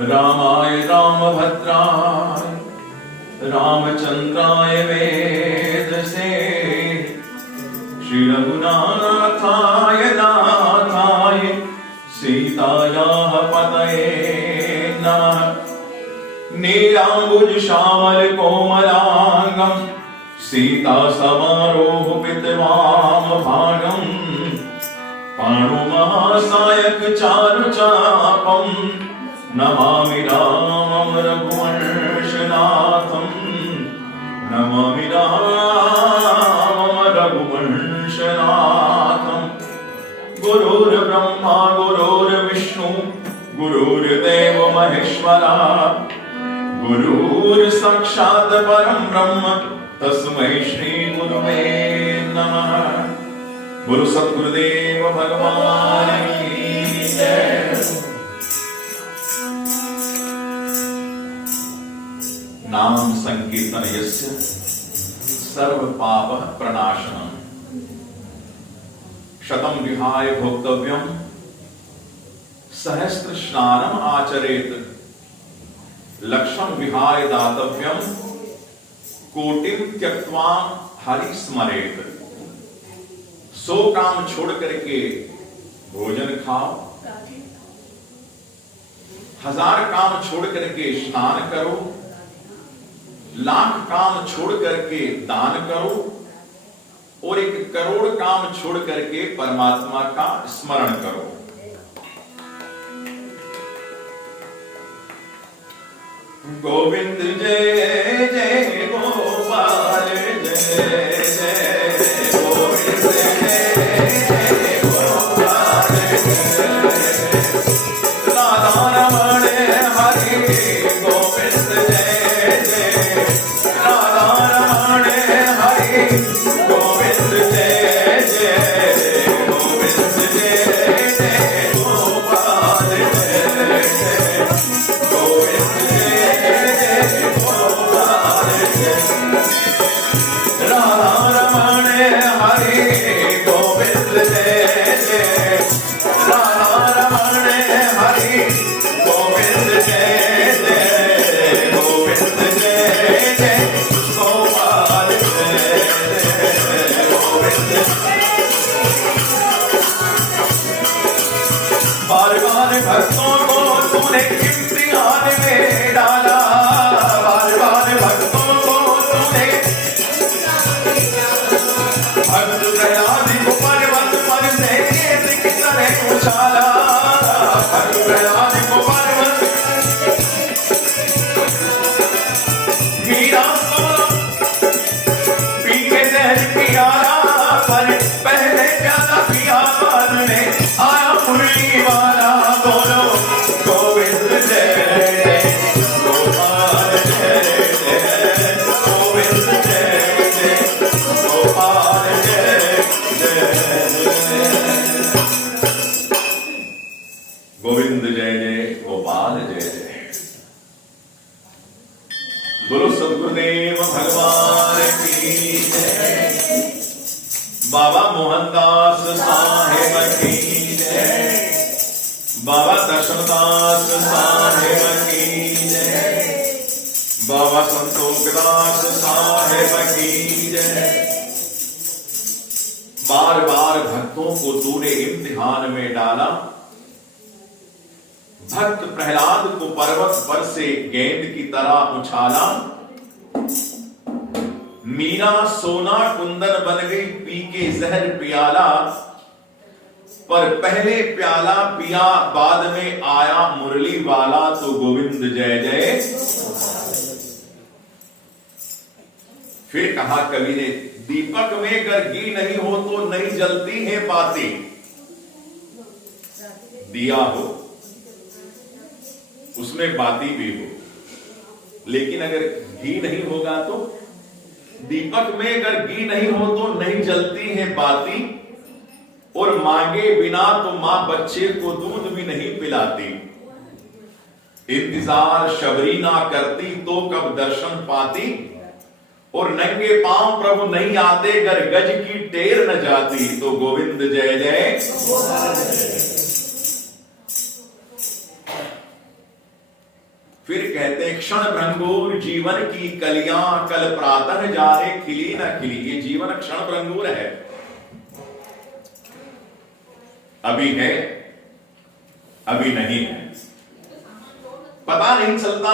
रामाय रामभद्राय रामचंद्राय वेदसे श्री रघुनाथाय नाथाय सीतायाः पतये नमः। नीलाम्बुज श्यामल कोमलांगं सीता समारोहपितवाम भागं पाणुमहासायक चारुचापं नमामि रामं रघुवंशनाथं नमामि रामं रघुवंशनाथं। गुरुर्ब्रह्मा गुरुर्विष्णु गुरुर्देव महेश्वरा गुरुर्साक्षात् परं ब्रह्म तस्मै श्री गुरुवे नमः। गुरु सद्गुरुदेव भगवान की जय। नाम संकीर्तन यस्य सर्व पाप प्रणाशनम शतम विहाय भोक्तव्यम सहस्त्र स्नानम आचरेत लक्षम विहाय दातव्यम कोटिम त्यक्त्वा हरि स्मरेत। 100 काम छोड़ करके भोजन खाओ, 1000 काम छोड़ करके स्नान करो, 1,00,000 काम छोड़ करके दान करो और 1 करोड़ काम छोड़ करके परमात्मा का स्मरण करो। गोविंद जय जय गोपाल जय जय गोविंद जय जय गोपाल जय राधा रमण हरि गोविंद जय जय राधा रमण हरि गोविंद जय जय गोविंद जय जय गोपाल जय जय गोविंद राधा रमण हरि गोविंद जय जय राधा रमण हरि गोविंद जय जय गोविंद जय जय गोपाल जय गोविंद। बार बार भक्तों को तूने इम्तिहान में डाला, बार बार भक्तों को तूने भक्त प्रहलाद को पर्वत पर से किस तरह उछाला, भक्त प्रहलाद को पर्वत मीरा को पी के जहर पियाला, पर पहले प्याला पिया बाद में आया मुरली वाला। बोलो गोविंद जय जय गोपाल जय जय गोविंद जय जय गोपाल जय जय गोविंद जय जय गोपाल जय जय। गुरु सद्गुरुदेव भगवान की जय। बाबा मोहनदास साहेब की जय। बाबा दशरथदास साहेब की जय। बाबा संतोषदास साहेब की जय। बार बार भक्तों को तूने इम्तिहान में डाला, भक्त प्रहलाद को पर्वत पर से गेंद की तरह उछाला, मीरा सोना कुंदन बन गई पी के जहर पियाला, पर पहले प्याला पिया बाद में आया मुरली वाला। तो गोविंद जय जय। फिर कहा कवि ने, दीपक में अगर घी नहीं हो तो नहीं जलती है बातें। दिया हो उसमें बाती भी हो, लेकिन अगर घी नहीं होगा तो, दीपक में अगर घी नहीं हो तो नहीं जलती है बाती, और मांगे बिना तो मां बच्चे को दूध भी नहीं पिलाती। इंतजार शबरी ना करती तो कब दर्शन पाती, और नंगे पांव प्रभु नहीं आते, गर गज की टेर न जाती। तो गोविंद जय जय। फिर कहते हैं क्षण भंगुर जीवन की कलियां, कल प्रातः जाने खिली न खिली। ये जीवन क्षण भंगुर है, अभी है अभी नहीं है, पता नहीं चलता।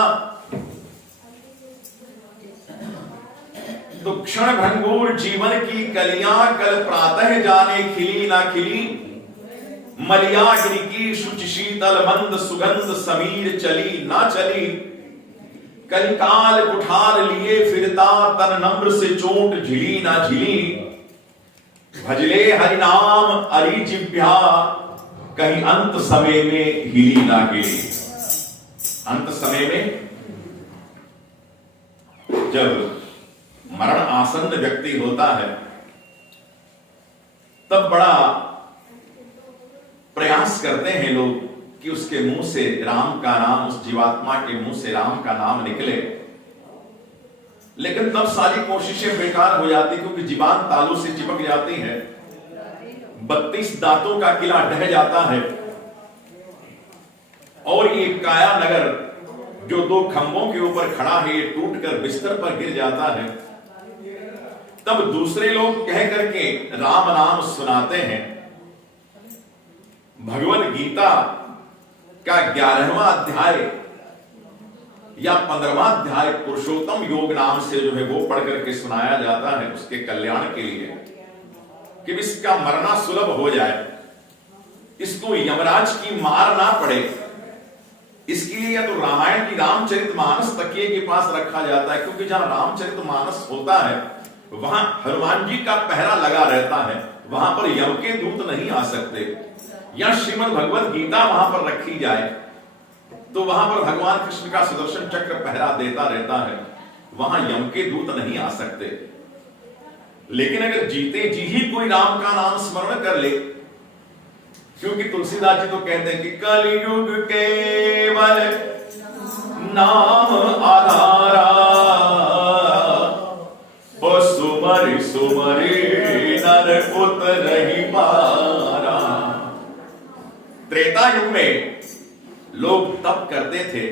तो क्षण भंगुर जीवन की कलियां, कल प्रातः जाने खिली ना खिली। मलियाग्नि की शुच शीतल मंद सुगंध समीर चली ना चली। कलिकाल कुठार लिए फिरता तन नम्र से चोट झिली ना झिली। भजले हरिनाम अरि जिह्वा, कहीं अंत समय में हिली ना हिली। अंत समय में जब मरण आसन्न व्यक्ति होता है तब बड़ा प्रयास करते हैं लोग कि उसके मुंह से राम का नाम, उस जीवात्मा के मुंह से राम का नाम निकले, लेकिन तब सारी कोशिशें बेकार हो जाती, क्योंकि जीवान तालू से चिपक जाती है, 32 दांतों का किला ढह जाता है, और ये काया नगर जो 2 खंभों के ऊपर खड़ा है ये टूटकर बिस्तर पर गिर जाता है। तब दूसरे लोग कह करके राम नाम सुनाते हैं। भगवत गीता का 11वां अध्याय या 15वां अध्याय पुरुषोत्तम योग नाम से जो है वो पढ़ करके सुनाया जाता है उसके कल्याण के लिए, कि इसका मरना सुलभ हो जाए, इसको यमराज की मार ना पड़े। इसके लिए या तो रामायण की रामचरितमानस तकिए के पास रखा जाता है, क्योंकि जहां रामचरितमानस होता है वहां हनुमान जी का पहरा लगा रहता है, वहां पर यम के दूत नहीं आ सकते। या श्रीमद् भगवत गीता वहां पर रखी जाए तो वहां पर भगवान कृष्ण का सुदर्शन चक्र पहरा देता रहता है, वहां यम के दूत नहीं आ सकते। लेकिन अगर जीते जी ही कोई राम का नाम स्मरण कर ले, क्योंकि तुलसीदास जी तो कहते हैं कि कलयुग केवल नाम आधारा, ओ सुमरि सुमरि नर उतरहि पारा। त्रेता युग में लोग तप करते थे,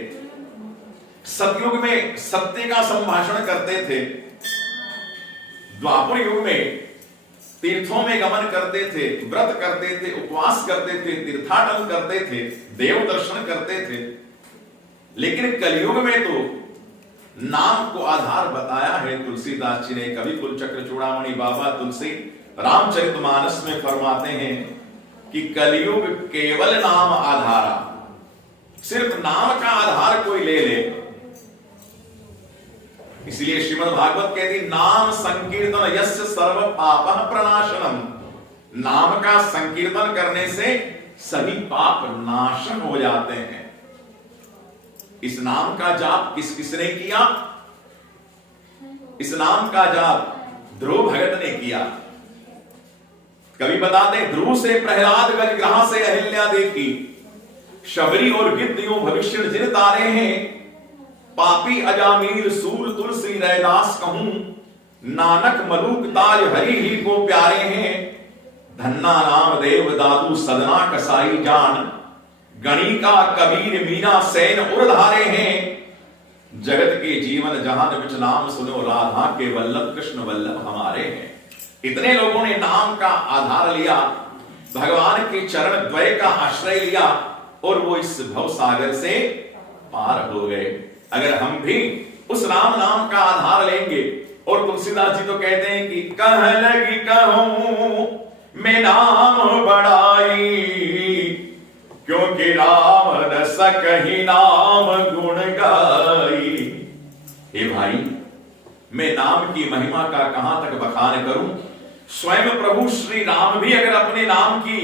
सतयुग में सत्य का संभाषण करते थे, द्वापर युग में तीर्थों में गमन करते थे, व्रत करते थे, उपवास करते थे, तीर्थाटन करते थे, देव दर्शन करते थे। लेकिन कलयुग में तो नाम को आधार बताया है तुलसीदास जी ने। कवि कुलचक्र चूड़ामणि बाबा तुलसी रामचरितमानस में फरमाते हैं कि कलयुग केवल नाम आधारा। सिर्फ नाम का आधार कोई ले ले, इसलिए श्रीमद् भागवत कहती नाम संकीर्तन यस्य सर्व पापः प्रणाशनम। नाम का संकीर्तन करने से सभी पाप नाशन हो जाते हैं। इस नाम का जाप किस किसने किया? इस नाम का जाप ध्रुव भगत ने किया। कवि बताते हैं ध्रुव से प्रहलाद गजग्राह से अहिल्या देखी, शबरी और गिद्ध भविष्य जिन तारे हैं, पापी अजामील सूर तुलसी रैदास कहूं, नानक मलूक ताज हरि ही को प्यारे हैं। धन्ना नाम देव दादू सदना कसाई जान, गणिका कबीर मीना सैन उर्धारे हैं। जगत के जीवन जहान विच नाम सुनो, राधा के वल्लभ कृष्ण वल्लभ हमारे हैं। इतने लोगों ने नाम का आधार लिया, भगवान के चरण द्वय का आश्रय लिया, और वो इस भव सागर से पार हो गए। अगर हम भी उस राम नाम का आधार लेंगे, और तुलसीदास जी तो कहते हैं कि कह लगी कहूं मैं नाम बढ़ाई, क्योंकि राम न सकहि नाम गुण गाई। हे भाई, मैं नाम की महिमा का कहां तक बखान करूं? स्वयं प्रभु श्री राम भी अगर अपने नाम की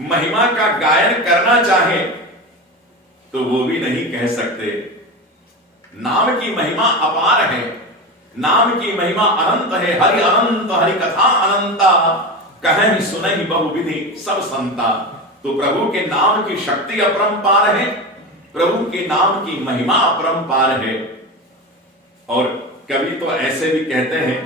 महिमा का गायन करना चाहे तो वो भी नहीं कह सकते। नाम की महिमा अपार है, नाम की महिमा अनंत है। हरि अनंत हरि कथा अनंता, कहीं सुनहि बहुविधि सब संता। तो प्रभु के नाम की शक्ति अपरंपार है, प्रभु के नाम की महिमा अपरंपार है। और कवि तो ऐसे भी कहते हैं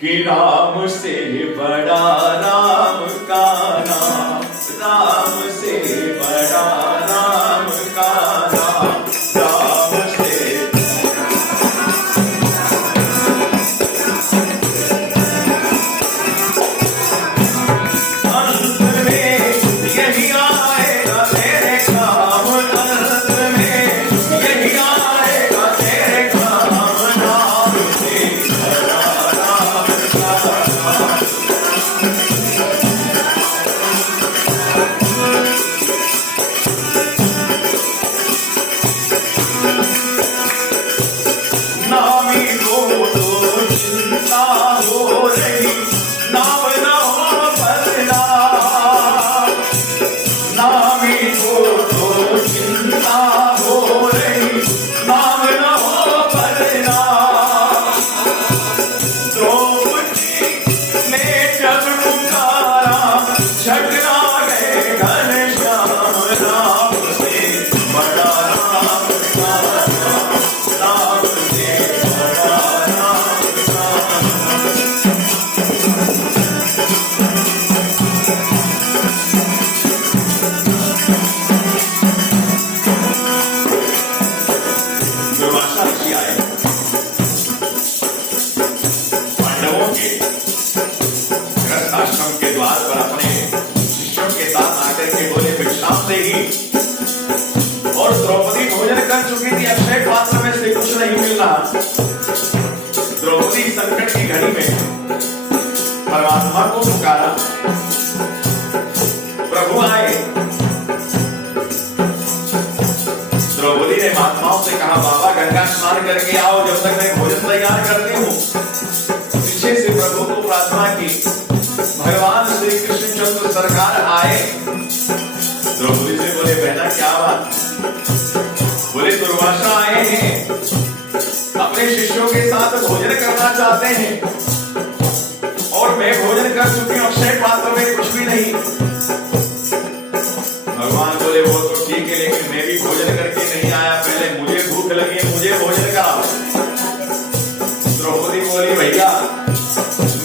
कि राम से बड़ा राम का नाम, राम से बड़ा राम का नाम, राम से। अंत में यही आएगा तेरे काम, अंत में यही आएगा तेरे काम, राम से बड़ा राम का नाम। नामी को तो चिंता हो रही, नाम न हो भरना, नामी को तो चिंता हो रही, नाम न हो भरना। द्रौपदी ने जब पुकारा, झगड़ा गए घनश्याम, राम से बड़ा राम का नाम, राम से बड़ा राम का नाम। दुर्वासा ऋषि आए पांडवों के गृहस्थ आश्रम के द्वार पर अपने शिष्यों के साथ आकर के बोले भिक्षाम देही। और द्रौपदी भोजन कर चुकी थी, अक्षय पात्र में से कुछ नहीं मिल रहा। द्रौपदी संकट की घड़ी में परमात्मा को पुकारा, प्रभु आए। द्रौपदी ने महात्माओं से कहा बाबा गंगा स्नान करके आओ, जब तक मैं भोजन तैयार करती हूँ। पीछे से प्रभु को प्रार्थना की, भगवान श्री कृष्णचंद्र सरकार आए। द्रौपदी से बोले बहना क्या बात? बोले दुर्वासा आए हैं, अपने शिष्यों के साथ भोजन करना चाहते हैं, और मैं भोजन कर चुकी हूँ, अक्षय पात्र में कुछ भी नहीं। भगवान बोले वो तो ठीक है, लेकिन मैं भी भोजन करके नहीं आया, पहले मुझे भूख लगी है, मुझे भोजन कराओ। द्रौपदी बोली भैया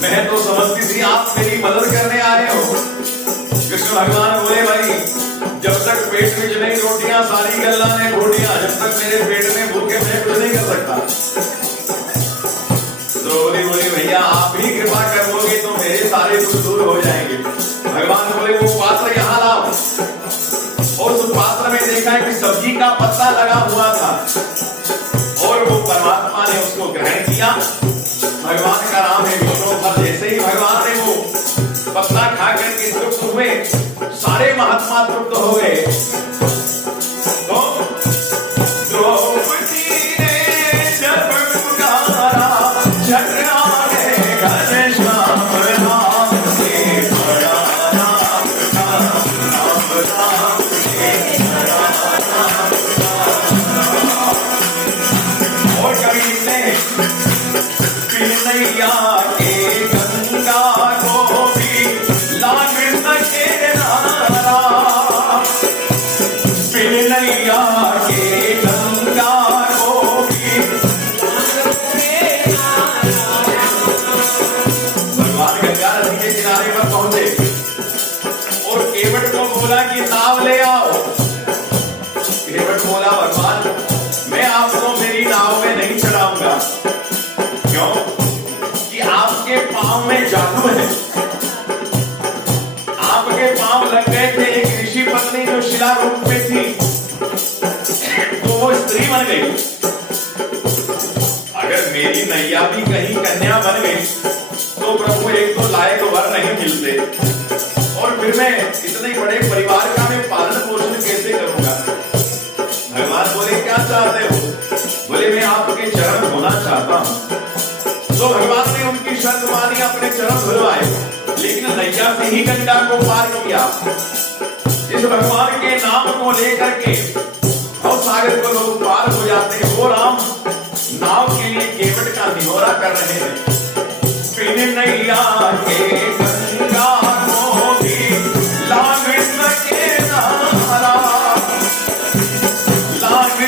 मैं तो समझती थी आप मेरी मदद करने आए हो। कृष्ण भगवान बोले भाई जब तक पेट में चलेगी रोटियां, सारी गल्ला ने रोटियां, जब तक मेरे पेट में भूखे मैं कुछ नहीं कर सकता। द्रौपदी बोली भैया आप ही कृपा करोगे तो मेरे सारे दुख दूर हो जाएंगे। भगवान बोले वो पात्र यहाँ लाओ। और उस पात्र में देखा है कि सब्जी का पत्ता लगा हुआ था, और वो परमात्मा ने उसको ग्रहण किया। भगवान का नाम है विष्णु। जैसे ही भगवान ने वो पत्ता खा करके तृप्त हुए, सारे महात्मा तृप्त हो गए। तो द्रौपदी ने जब पुकारा, झगड़ा गए घनश्याम, राम से बड़ा राम का नाम, राम से बड़ा राम का नाम। और कवि ने नैया के गंगा को भी लाग सके नारा, बिन नैया के गंगा को भी। भगवान गंगा नदी के किनारे पर पहुंचे और केवट को बोला कि नाव ले आओ। केवट बोला भगवान मैं आपको मेरी नाव में नहीं चढ़ाऊंगा। क्यों? कि आपके पांव में जादू है। आपके पांव लग गए थे, एक ऋषि पत्नी जो शिला रूप में थी तो वो स्त्री बन गई। अगर मेरी नैया भी कहीं कन्या बन गई तो प्रभु एक तो लायक वर नहीं मिलते, और फिर मैं इतने बड़े परिवार का मैं पालन पोषण कैसे करूंगा। भगवान बोले क्या चाहते हो? बोले मैं आपके चरण धोना चाहता हूं। तो भगवान ने उनकी शर्त मानी, अपने चरण धुलवाए, लेकिन नैया से ही गंगा को पार किया। इस भगवान के नाम को लेकर के भव सागर को लोग पार हो जाते हैं। वो राम नाव के लिए केवट का निहोरा कर रहे हैं। बिन नैया के गंगा को भी लाग सके नारा, लाग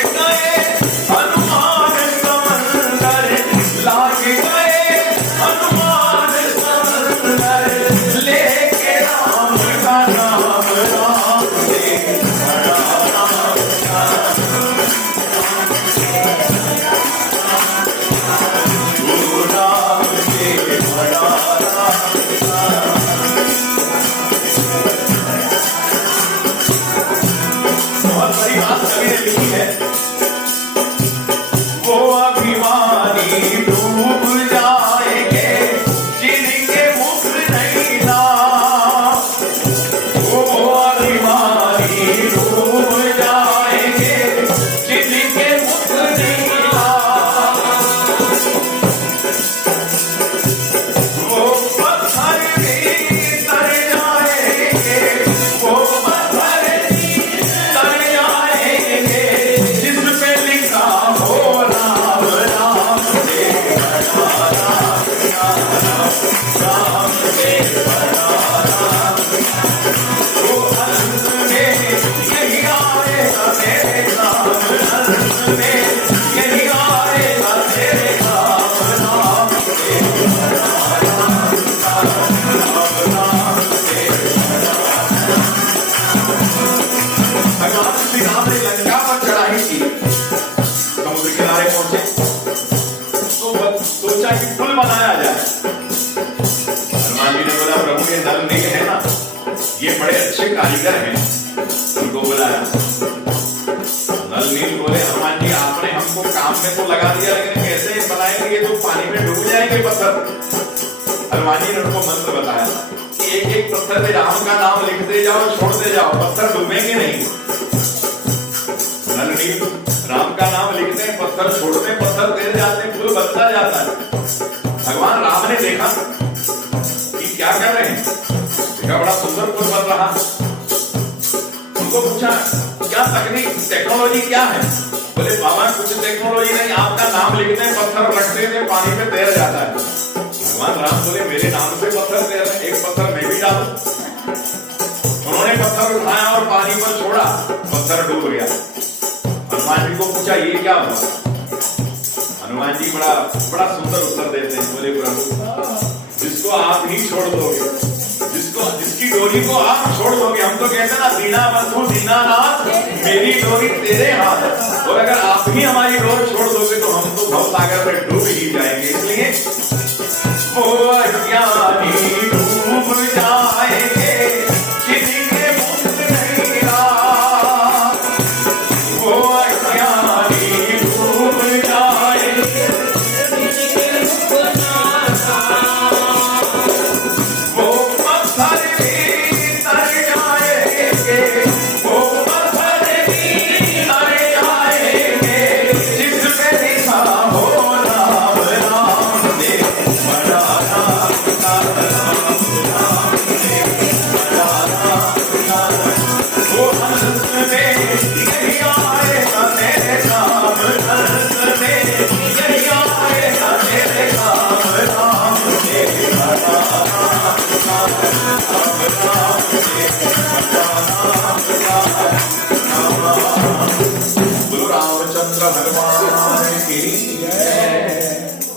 में यही आएगा तेरे काम, राम भगवान श्री राम ने लंका पर चढ़ाई की, समुद्र किनारे पहुंचे तो सोचा कि पुल बनाया जाए। हनुमान जी ने बोला प्रभु ये नल नील है ना, ये बड़े अच्छे कारीगर हैं, उनको बुलाया। नल नील बोले हनुमान जी आपने हमको काम में तो लगा दिया, लेकिन कैसे बनाएंगे, ये तो पानी में डूब जाएंगे पत्थर। हनुमान जी ने उनको मंत्र बताया कि एक एक पत्थर पे राम का नाम लिखते जाओ, छोड़ते जाओ, पत्थर डूबेंगे नहीं। नल नील राम का नाम लिखते हैं, पत्थर छोड़ते हैं, पत्थर तैर जाते हैं, पुल बनता जाता है। भगवान राम ने देखा कि क्या कर रहे हैं, देखा बड़ा सुंदर पुल बन रहा। उनको पूछा क्या तकनीक टेक्नोलॉजी क्या है? बोले बाबा कुछ टेक्नोलॉजी नहीं, आपका नाम लिखते हैं, पत्थर रखते हैं, पानी में तैर जाता है। भगवान राम बोले मेरे नाम से पत्थर तैर रहे, एक पत्थर मैं भी डालूं। उन्होंने पत्थर उठाया और पानी पर छोड़ा, पत्थर डूब गया। हनुमान जी को पूछा ये क्या हुआ? हनुमान जी बड़ा सुंदर उत्तर देते हैं, बोले प्रभु जिसको आप ही छोड़ दोगे, जिसकी डोरी को आप छोड़ दोगे, हम तो कहते हैं ना दीना बंधु दीनानाथ मेरी डोरी तेरे हाथ, और अगर आप ही हमारी डोर छोड़ दोगे तो हम तो भवसागर में डूब ही जाएंगे। इसलिए वो अज्ञानी डूब जाएंगे किसी के मुक्त नहीं रहा, वो अज्ञानी डूब जाएंगे वो पत्थर भी तर जाएंगे, वो पत्थर भी तर जाएंगे जिस पे लिखा हो राम राम ने बड़ा राम का राम ने बड़ा राम का, वो हंस में यही आएगा तेरे काम, हंस में यही आएगा तेरे काम, राम ने बड़ा राम का राम ने बड़ा राम का नाम। बोलो रामचंद्र भगवान की जय।